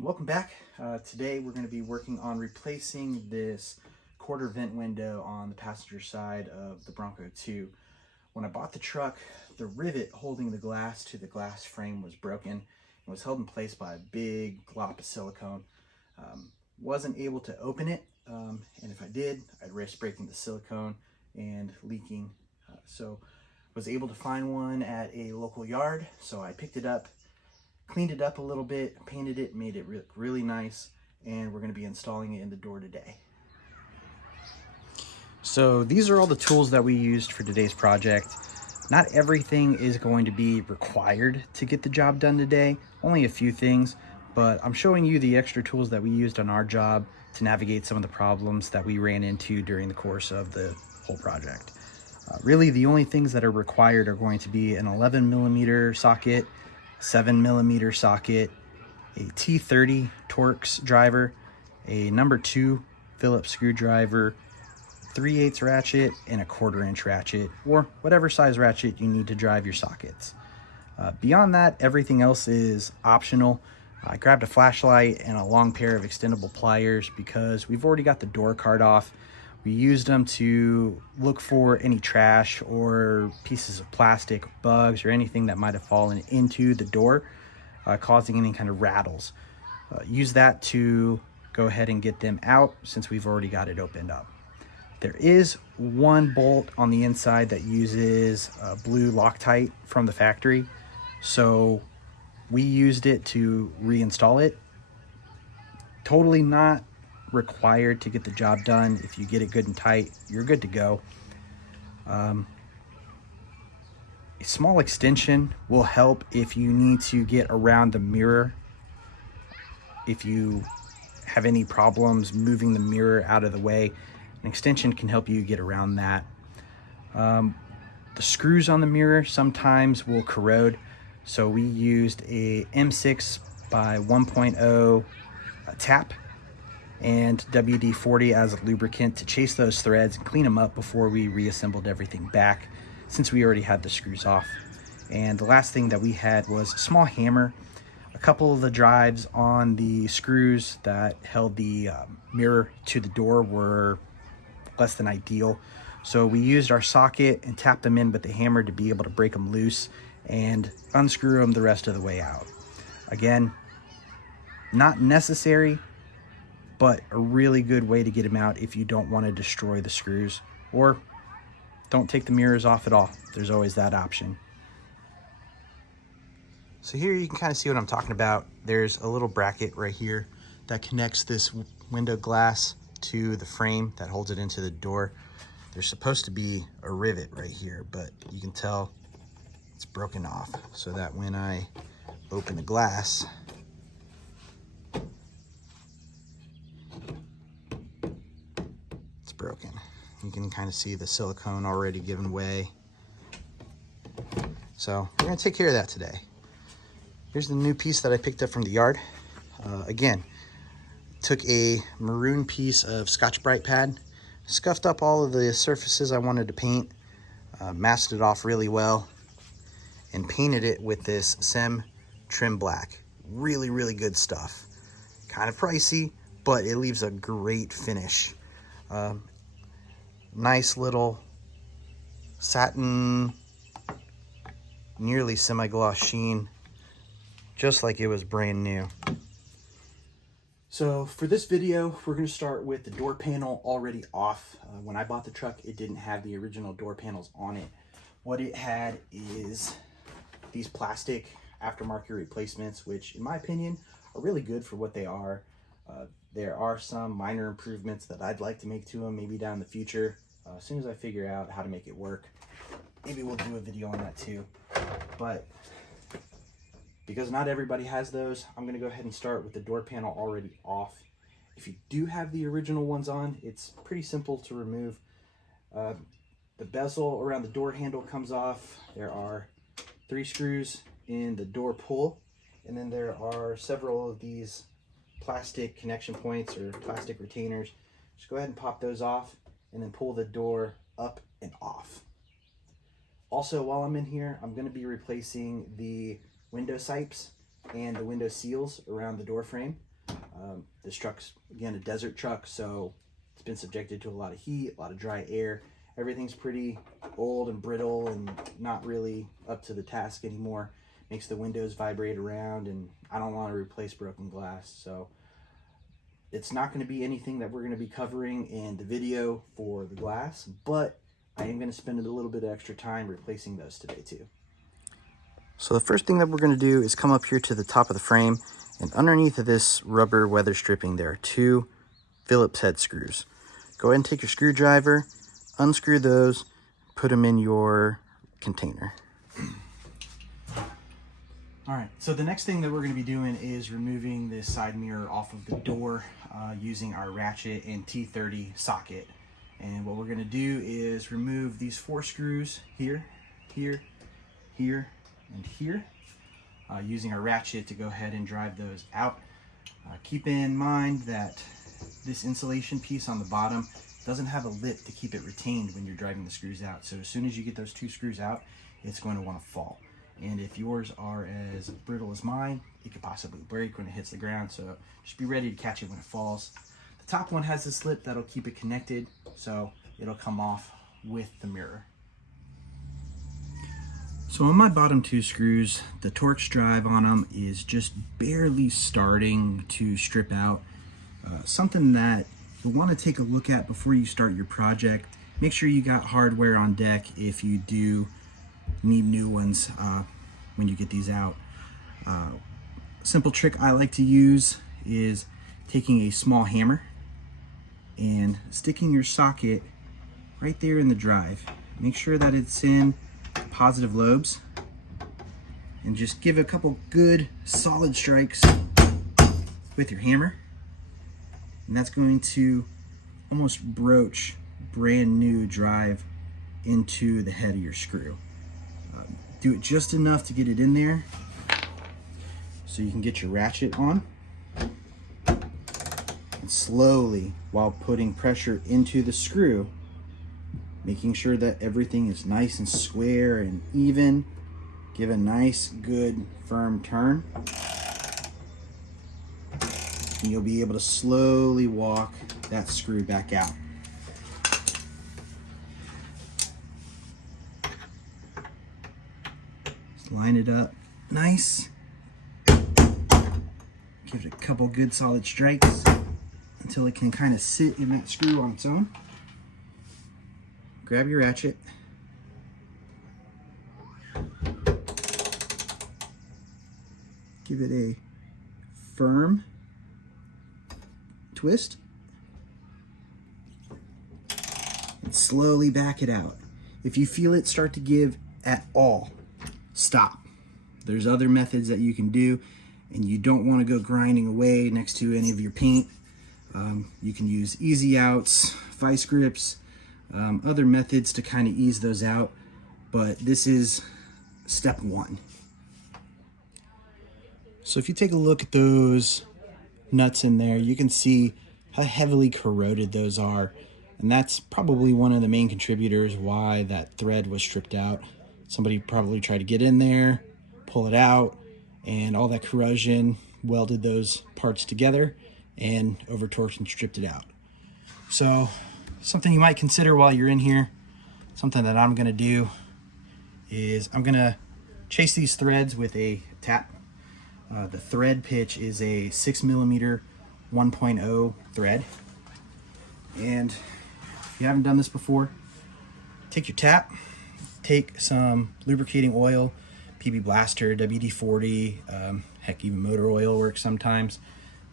Welcome back. Today we're going to be working on replacing this quarter vent window on the passenger side of the Bronco II. When I bought the truck, the rivet holding the glass to the glass frame was broken and was held in place by a big glop of silicone. Wasn't able to open it, and if I did, I'd risk breaking the silicone and leaking. So was able to find one at a local yard, so I picked it up, cleaned it up a little bit, painted it, made it look really nice, and we're going to be installing it in the door today. So these are all the tools that we used for today's project. Not everything is going to be required to get the job done today, only a few things, but I'm showing you the extra tools that we used on our job to navigate some of the problems that we ran into during the course of the whole project. Really, the only things that are required are going to be an 11mm socket, 7mm socket, a T30 Torx driver, a number 2 Phillips screwdriver, 3/8 ratchet, and a 1/4" ratchet, or whatever size ratchet you need to drive your sockets. Beyond that, everything else is optional. I grabbed a flashlight and a long pair of extendable pliers because we've already got the door card off. We used them to look for any trash or pieces of plastic, bugs, or anything that might have fallen into the door, causing any kind of rattles. Use that to go ahead and get them out since we've already got it opened up. There is one bolt on the inside that uses blue Loctite from the factory, so we used it to reinstall it. Totally not required to get the job done. If you get it good and tight, you're good to go. A small extension will help if you need to get around the mirror. If you have any problems moving the mirror out of the way, an extension can help you get around that. The screws on the mirror sometimes will corrode, so we used a M6 by 1.0 tap and WD-40 as a lubricant to chase those threads and clean them up before we reassembled everything back, since we already had the screws off. And the last thing that we had was a small hammer. A couple of the drives on the screws that held the mirror to the door were less than ideal, so we used our socket and tapped them in with the hammer to be able to break them loose and unscrew them the rest of the way out. Again, not necessary, but a really good way to get them out if you don't want to destroy the screws, or don't take the mirrors off at all. There's always that option. So here you can kind of see what I'm talking about. There's a little bracket right here that connects this window glass to the frame that holds it into the door. There's supposed to be a rivet right here, but you can tell it's broken off, so that when I open the glass, it's broken. You can kind of see the silicone already giving way. So we're gonna take care of that today. Here's the new piece that I picked up from the yard. Again, took a maroon piece of Scotch-Brite pad, scuffed up all of the surfaces I wanted to paint, masked it off really well, and painted it with this Sem Trim Black. Really, really good stuff. Kind of pricey, but it leaves a great finish. Nice little satin, nearly semi-gloss sheen, just like it was brand new. So for this video, we're going to start with the door panel already off. When I bought the truck, it didn't have the original door panels on it. What it had is these plastic aftermarket replacements, which in my opinion are really good for what they are. There are some minor improvements that I'd like to make to them, maybe down in the future. As soon as I figure out how to make it work, maybe we'll do a video on that too. But because not everybody has those, I'm going to go ahead and start with the door panel already off. If you do have the original ones on, it's pretty simple to remove. The bezel around the door handle comes off. There are 3 screws in the door pull, and then there are several of these plastic connection points or plastic retainers. Just go ahead and pop those off and then pull the door up and off. Also, while I'm in here, I'm going to be replacing the window sipes. and the window seals around the door frame. This truck's, again, a desert truck, so it's been subjected to a lot of heat, a lot of dry air. Everything's pretty old and brittle and not really up to the task anymore. Makes the windows vibrate around, and I don't want to replace broken glass. So it's not going to be anything that we're going to be covering in the video for the glass, but I am going to spend a little bit of extra time replacing those today too. So the first thing that we're going to do is come up here to the top of the frame, and underneath of this rubber weather stripping there are 2 Phillips head screws. Go ahead and take your screwdriver, unscrew those, put them in your container. All right, so the next thing that we're going to be doing is removing this side mirror off of the door using our ratchet and T30 socket. And what we're going to do is remove these 4 screws here, here, here, and here using our ratchet to go ahead and drive those out. Keep in mind that this insulation piece on the bottom doesn't have a lip to keep it retained when you're driving the screws out. So as soon as you get those 2 screws out, it's going to want to fall. And if yours are as brittle as mine, it could possibly break when it hits the ground. So just be ready to catch it when it falls. The top one has this lip that'll keep it connected, so it'll come off with the mirror. So on my bottom 2 screws, the Torx drive on them is just barely starting to strip out. Something that you'll want to take a look at before you start your project. Make sure you got hardware on deck if you do need new ones when you get these out. Simple trick I like to use is taking a small hammer and sticking your socket right there in the drive. Make sure that it's in positive lobes, and just give a couple good solid strikes with your hammer, and that's going to almost broach brand new drive into the head of your screw. Do it just enough to get it in there so you can get your ratchet on, and slowly, while putting pressure into the screw, making sure that everything is nice and square and even, give a nice good firm turn, and you'll be able to slowly walk that screw back out. Line it up nice. Give it a couple good solid strikes until it can kind of sit in that screw on its own. Grab your ratchet. Give it a firm twist. And slowly back it out. If you feel it start to give at all, stop. There's other methods that you can do, and you don't want to go grinding away next to any of your paint. You can use easy outs, vice grips, other methods to kind of ease those out, but this is step 1. So if you take a look at those nuts in there, you can see how heavily corroded those are, and that's probably one of the main contributors why that thread was stripped out. Somebody probably tried to get in there, pull it out, and all that corrosion welded those parts together and over torqued and stripped it out. So something you might consider while you're in here, something that I'm gonna do is I'm gonna chase these threads with a tap. The thread pitch is a 6mm 1.0 thread. And if you haven't done this before, take your tap, take some lubricating oil, PB Blaster, WD-40, heck, even motor oil works sometimes,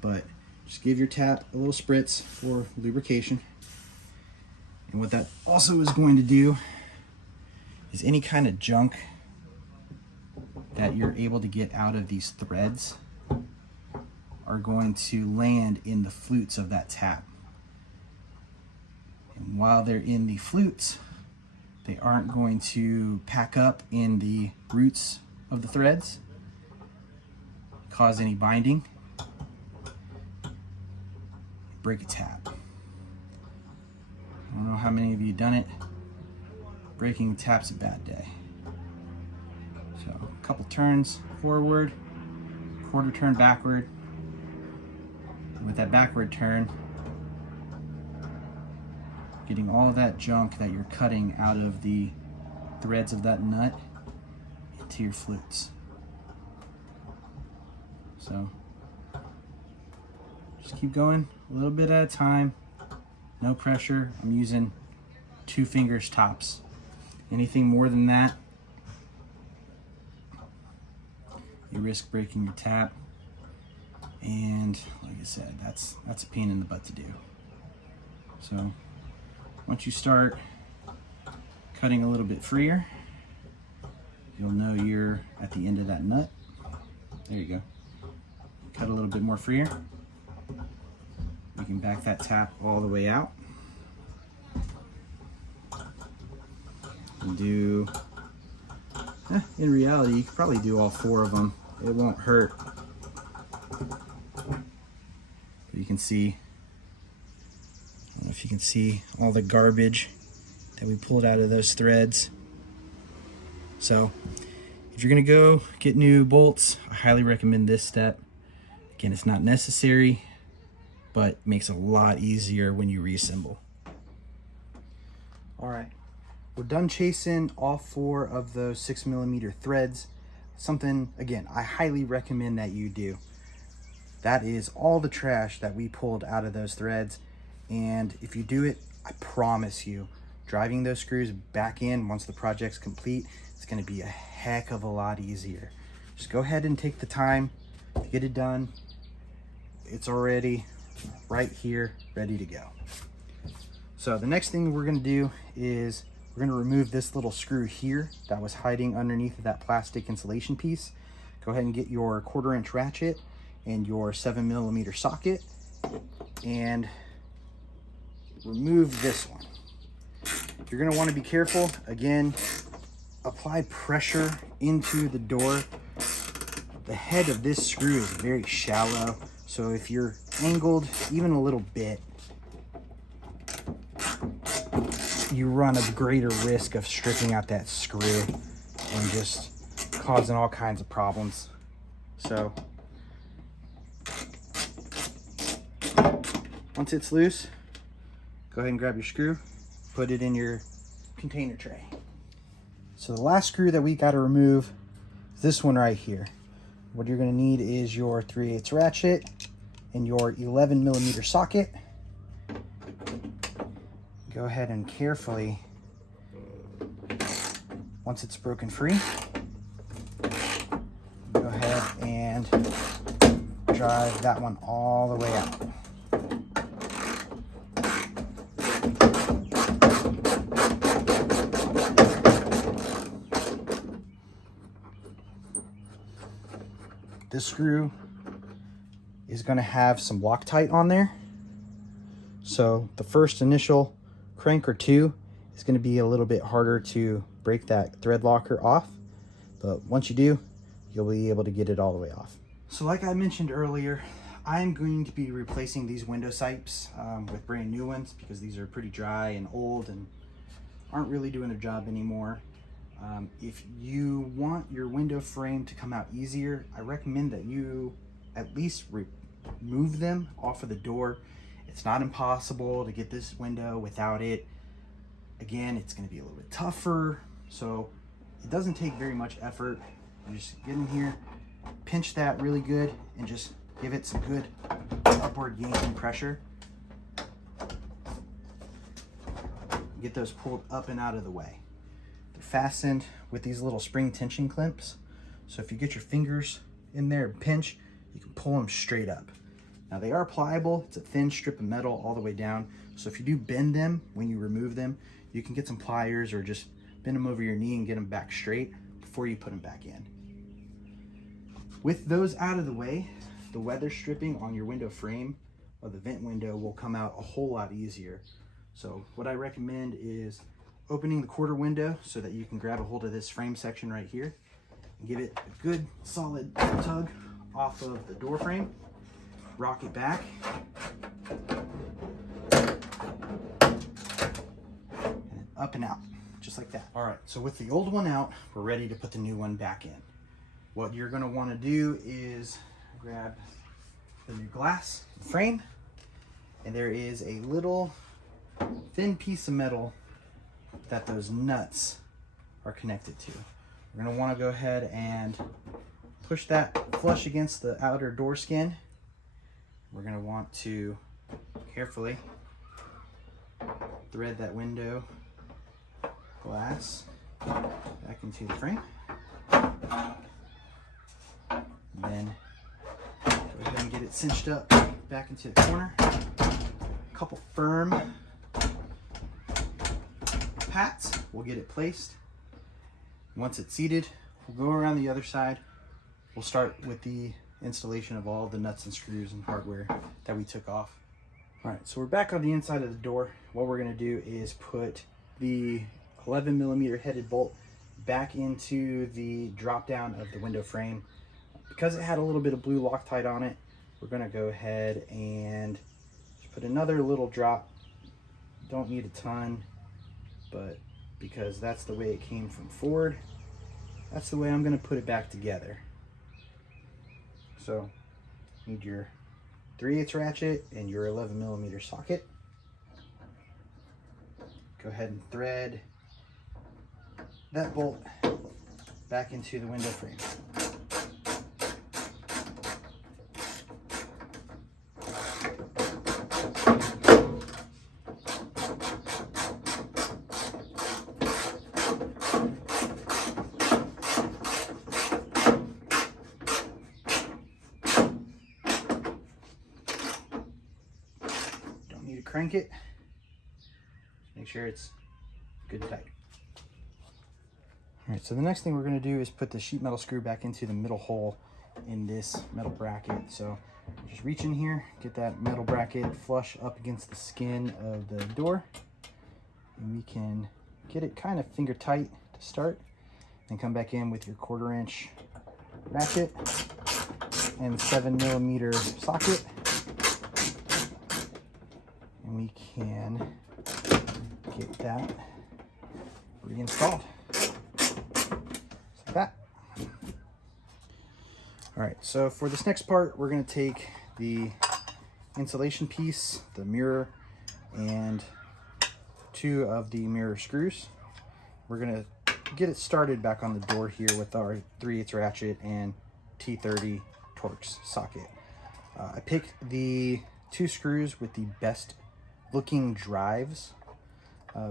but just give your tap a little spritz for lubrication. And what that also is going to do is any kind of junk that you're able to get out of these threads are going to land in the flutes of that tap. And while they're in the flutes, they aren't going to pack up in the roots of the threads, cause any binding, break a tap. I don't know how many of you done it. Breaking a tap's a bad day. So a couple turns forward, quarter turn backward. And with that backward turn, getting all of that junk that you're cutting out of the threads of that nut into your flutes. So just keep going a little bit at a time, no pressure. I'm using 2 fingers tops. Anything more than that, you risk breaking your tap. And like I said, that's a pain in the butt to do. So once you start cutting a little bit freer, you'll know you're at the end of that nut. There you go. Cut a little bit more freer. You can back that tap all the way out. And do, in reality, you could probably do all 4 of them. It won't hurt. But you can see, I don't know if you can see all the garbage that we pulled out of those threads. So if you're gonna go get new bolts, I highly recommend this step. Again, it's not necessary, but makes it a lot easier when you reassemble. All right, we're done chasing all 4 of those 6mm threads. Something, again, I highly recommend that you do. That is all the trash that we pulled out of those threads. And if you do it, I promise you, driving those screws back in once the project's complete, it's gonna be a heck of a lot easier. Just go ahead and take the time to get it done. It's already right here, ready to go. So the next thing we're gonna do is we're gonna remove this little screw here that was hiding underneath that plastic insulation piece. Go ahead and get your 1/4" ratchet and your 7mm socket and remove this one. You're gonna wanna be careful. Again, apply pressure into the door. The head of this screw is very shallow, so if you're angled even a little bit, you run a greater risk of stripping out that screw and just causing all kinds of problems. So once it's loose, go ahead and grab your screw, put it in your container tray. So the last screw that we got to remove is this one right here. What you're going to need is your 3/8 ratchet and your 11mm socket. Go ahead and carefully, once it's broken free, go ahead and drive that one all the way out. This screw is going to have some Loctite on there. So the first initial crank or 2 is going to be a little bit harder to break that thread locker off. But once you do, you'll be able to get it all the way off. So like I mentioned earlier, I'm going to be replacing these window sipes with brand new ones because these are pretty dry and old and aren't really doing their job anymore. If you want your window frame to come out easier, I recommend that you at least remove them off of the door. It's not impossible to get this window without it. Again, it's going to be a little bit tougher, so it doesn't take very much effort. You just get in here, pinch that really good, and just give it some good upward yanking pressure. Get those pulled up and out of the way. They're fastened with these little spring tension clamps, so if you get your fingers in there and pinch, you can pull them straight up. Now they are pliable. It's a thin strip of metal all the way down, so if you do bend them when you remove them, you can get some pliers or just bend them over your knee and get them back straight before you put them back in. With those out of the way, the weather stripping on your window frame or the vent window will come out a whole lot easier. So what I recommend is opening the 1/4 window so that you can grab a hold of this frame section right here and give it a good solid tug off of the door frame. Rock it back. And up and out, just like that. All right, so with the old one out, we're ready to put the new one back in. What you're gonna wanna do is Grab the new glass frame, and there is a little thin piece of metal that those nuts are connected to. We're going to want to go ahead and push that flush against the outer door skin. We're going to want to carefully thread that window glass back into the frame. And then go ahead and get it cinched up back into the corner. A couple firm pats will get it placed. Once it's seated, we'll go around the other side. We'll start with the installation of all the nuts and screws and hardware that we took off. All right, so we're back on the inside of the door. What we're gonna do is put the 11mm headed bolt back into the drop down of the window frame. Because it had a little bit of blue Loctite on it, we're gonna go ahead and just put another little drop. Don't need a ton, but because that's the way it came from Ford, that's the way I'm gonna put it back together. So, need your 3/8 ratchet and your 11mm socket. Go ahead and thread that bolt back into the window frame. Crank it, make sure it's good and tight. All right, so the next thing we're going to do is put the sheet metal screw back into the middle hole in this metal bracket. So just reach in here, get that metal bracket flush up against the skin of the door, and we can get it kind of finger tight to start, and come back in with your 1/4 inch ratchet and 7mm socket. And we can get that reinstalled, just like that. All right, so for this next part, we're gonna take the insulation piece, the mirror, and 2 of the mirror screws. We're gonna get it started back on the door here with our 3/8 ratchet and T30 Torx socket. I picked the 2 screws with the best looking drives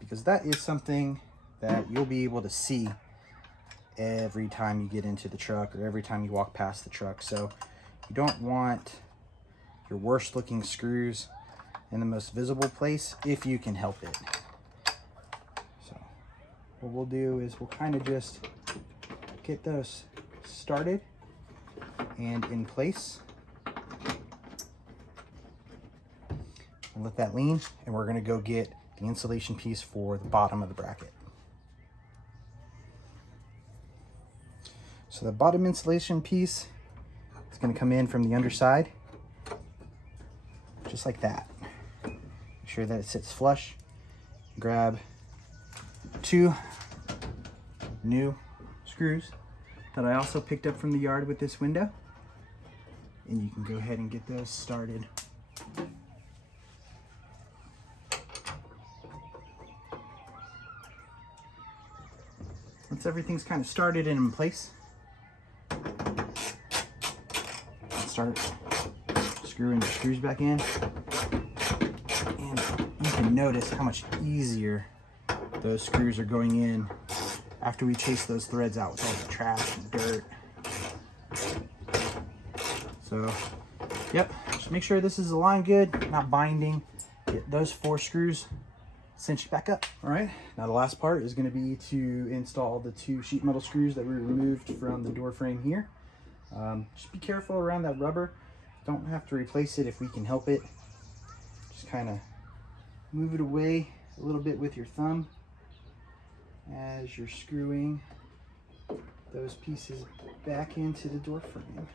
because that is something that you'll be able to see every time you get into the truck or every time you walk past the truck. So you don't want your worst looking screws in the most visible place if you can help it. So what we'll do is we'll kind of just get those started and in place. And let that lean, and we're gonna go get the insulation piece for the bottom of the bracket. So the bottom insulation piece is gonna come in from the underside, just like that. Make sure that it sits flush. Grab 2 new screws that I also picked up from the yard with this window, and you can go ahead and get those started. Once everything's kind of started and in place, start screwing the screws back in. And you can notice how much easier those screws are going in after we chase those threads out with all the trash and dirt. So, yep, just make sure this is aligned good, not binding. Get those 4 screws cinched back up. All right, now the last part is going to be to install the 2 sheet metal screws that we removed from the door frame here. Just be careful around that rubber. Don't have to replace it if we can help it. Just kind of move it away a little bit with your thumb as you're screwing those pieces back into the door frame.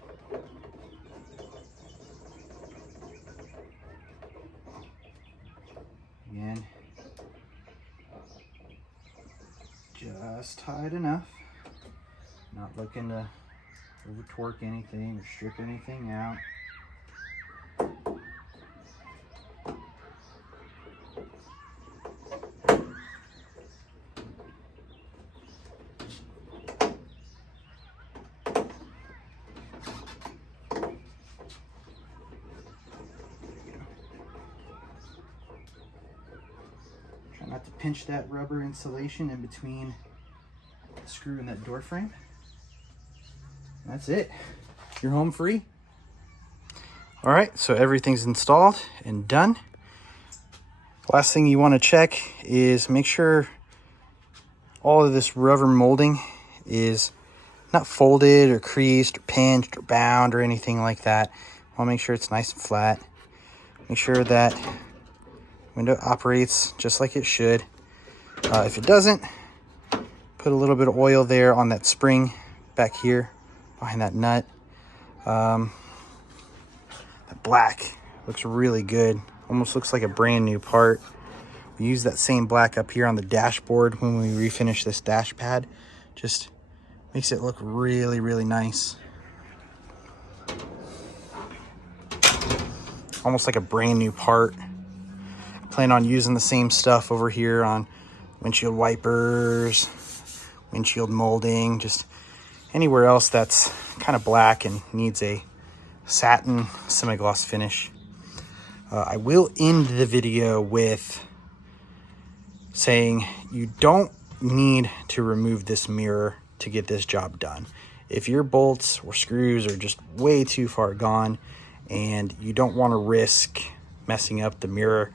Again, just tight enough. Not looking to over torque anything or strip anything out. Try not to pinch that rubber insulation in between the screw and that door frame. That's it. You're home free. All right, so everything's installed and done. Last thing you want to check is make sure all of this rubber molding is not folded or creased or pinched or bound or anything like that. Want to make sure it's nice and flat. Make sure that window operates just like it should. If it doesn't, put a little bit of oil there on that spring back here behind that nut. The black looks really good. Almost looks like a brand new part. We use that same black up here on the dashboard when we refinish this dash pad. Just makes it look really, really nice. Almost like a brand new part. Plan on using the same stuff over here on windshield wipers, windshield molding, just anywhere else that's kind of black and needs a satin semi-gloss finish. I will end the video with saying you don't need to remove this mirror to get this job done. If your bolts or screws are just way too far gone and you don't want to risk messing up the mirror,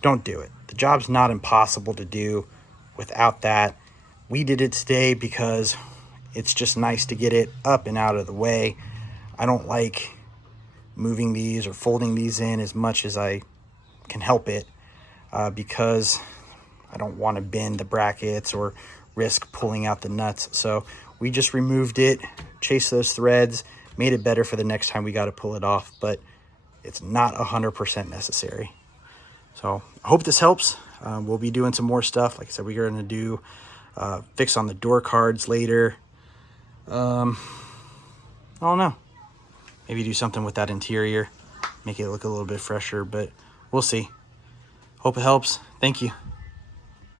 don't do it. The job's not impossible to do without that. We did it today because it's just nice to get it up and out of the way. I don't like moving these or folding these in as much as I can help it because I don't want to bend the brackets or risk pulling out the nuts. So we just removed it, chased those threads, made it better for the next time we got to pull it off, but it's not 100% necessary. So I hope this helps. We'll be doing some more stuff. Like I said, we're going to do fix on the door cards later. I don't know. Maybe do something with that interior, make it look a little bit fresher, but we'll see. Hope it helps. Thank you.